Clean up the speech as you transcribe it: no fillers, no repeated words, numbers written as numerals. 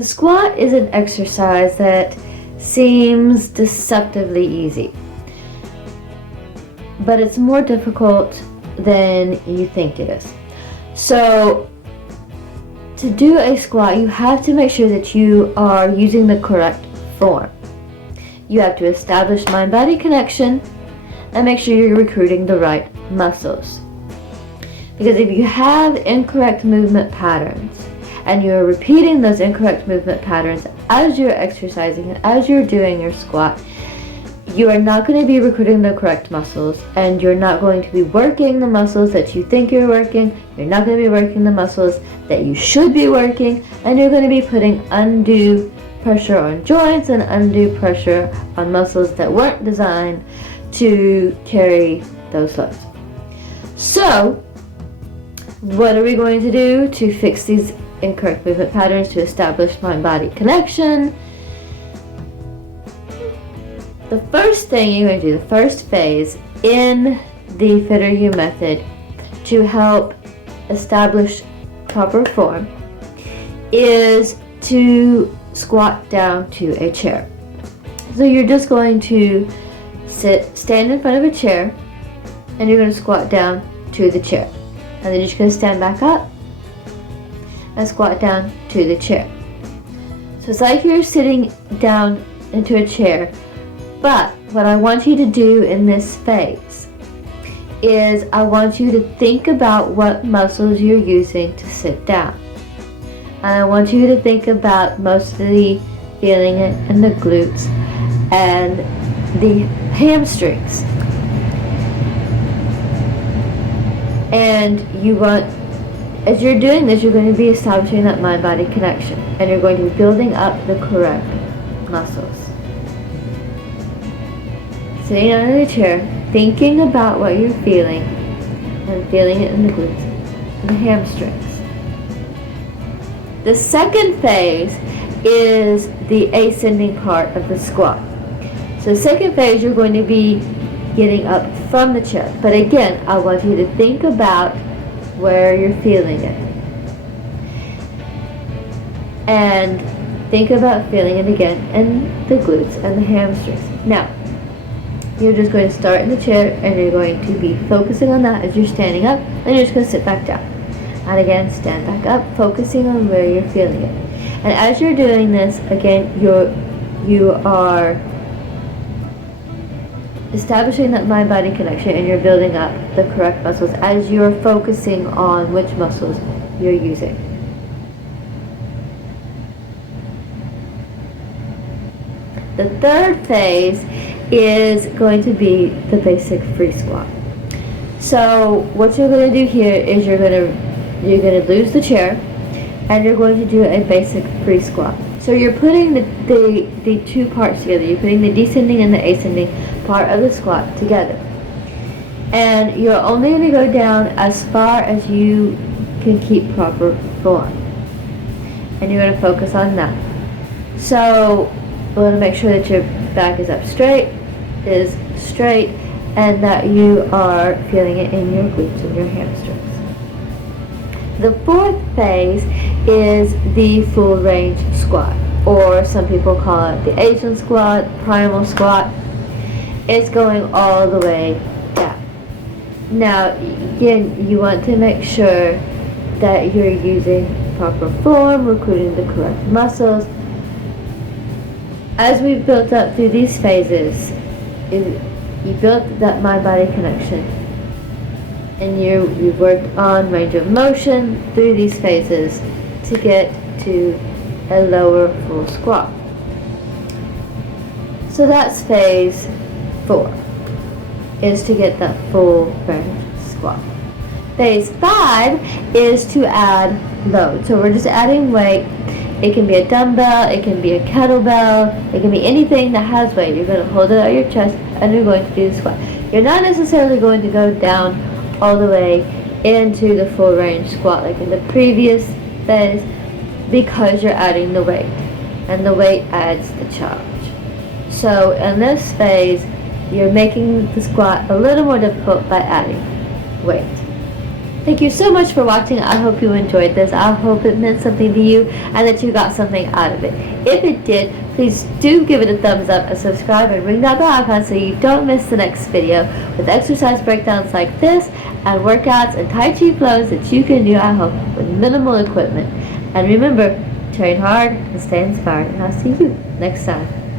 The squat is an exercise that seems deceptively easy, but it's more difficult than you think it is. So to do a squat, you have to make sure that you are using the correct form. You have to establish mind-body connection and make sure you're recruiting the right muscles. Because if you have incorrect movement patterns and you're repeating those incorrect movement patterns as you're exercising and as you're doing your squat, you are not going to be recruiting the correct muscles, and you're not going to be working the muscles that you think you're working. You're not going to be working the muscles that you should be working, and you're going to be putting undue pressure on joints and undue pressure on muscles that weren't designed to carry those loads. So, what are we going to do to fix these incorrect movement patterns, to establish mind-body connection? The first thing you're going to do, the first phase in the Fitter You method to help establish proper form, is to squat down to a chair. So you're just going to stand in front of a chair, and you're going to squat down to the chair. And then you're just going to stand back up and squat down to the chair. So it's like you're sitting down into a chair, but what I want you to do in this phase is I want you to think about what muscles you're using to sit down. And I want you to think about mostly feeling it in the glutes and the hamstrings. And you want, as you're doing this, you're going to be establishing that mind-body connection, and you're going to be building up the correct muscles. Sitting down in the chair, thinking about what you're feeling, and feeling it in the glutes and the hamstrings. The second phase is the ascending part of the squat. So the second phase, you're going to be getting up from the chair. But again, I want you to think about where you're feeling it. And think about feeling it again in the glutes and the hamstrings. Now, you're just going to start in the chair, and you're going to be focusing on that as you're standing up, and you're just going to sit back down. And again, stand back up, focusing on where you're feeling it. And as you're doing this, again, you are establishing that mind-body connection, and you're building up the correct muscles as you're focusing on which muscles you're using. The third phase is going to be the basic free squat. So what you're going to do here is you're going to lose the chair, and you're going to do a basic free squat. So you're putting the two parts together. You're putting the descending and the ascending part of the squat together. And you're only going to go down as far as you can keep proper form. And you're going to focus on that. So you want to make sure that your back is up straight, and that you are feeling it in your glutes and your hamstrings. The fourth phase is the full range squat, or some people call it the Asian squat, primal squat. It's going all the way down. Now, again, you want to make sure that you're using proper form, recruiting the correct muscles. As we've built up through these phases, you built that mind-body connection, and you've worked on range of motion through these phases to get to a lower full squat. So that's phase 4, is to get that full range squat. Phase 5 is to add load. So we're just adding weight. It can be a dumbbell, it can be a kettlebell, it can be anything that has weight. You're going to hold it at your chest, and you're going to do the squat. You're not necessarily going to go down all the way into the full range squat like in the previous phase, because you're adding the weight, and the weight adds the challenge. So in this phase, you're making the squat a little more difficult by adding weight. Thank you so much for watching. I hope you enjoyed this. I hope it meant something to you and that you got something out of it. If it did, please do give it a thumbs up and subscribe and ring that bell icon so you don't miss the next video with exercise breakdowns like this and workouts and Tai Chi flows that you can do at home with minimal equipment. And remember, train hard and stay inspired. And I'll see you next time.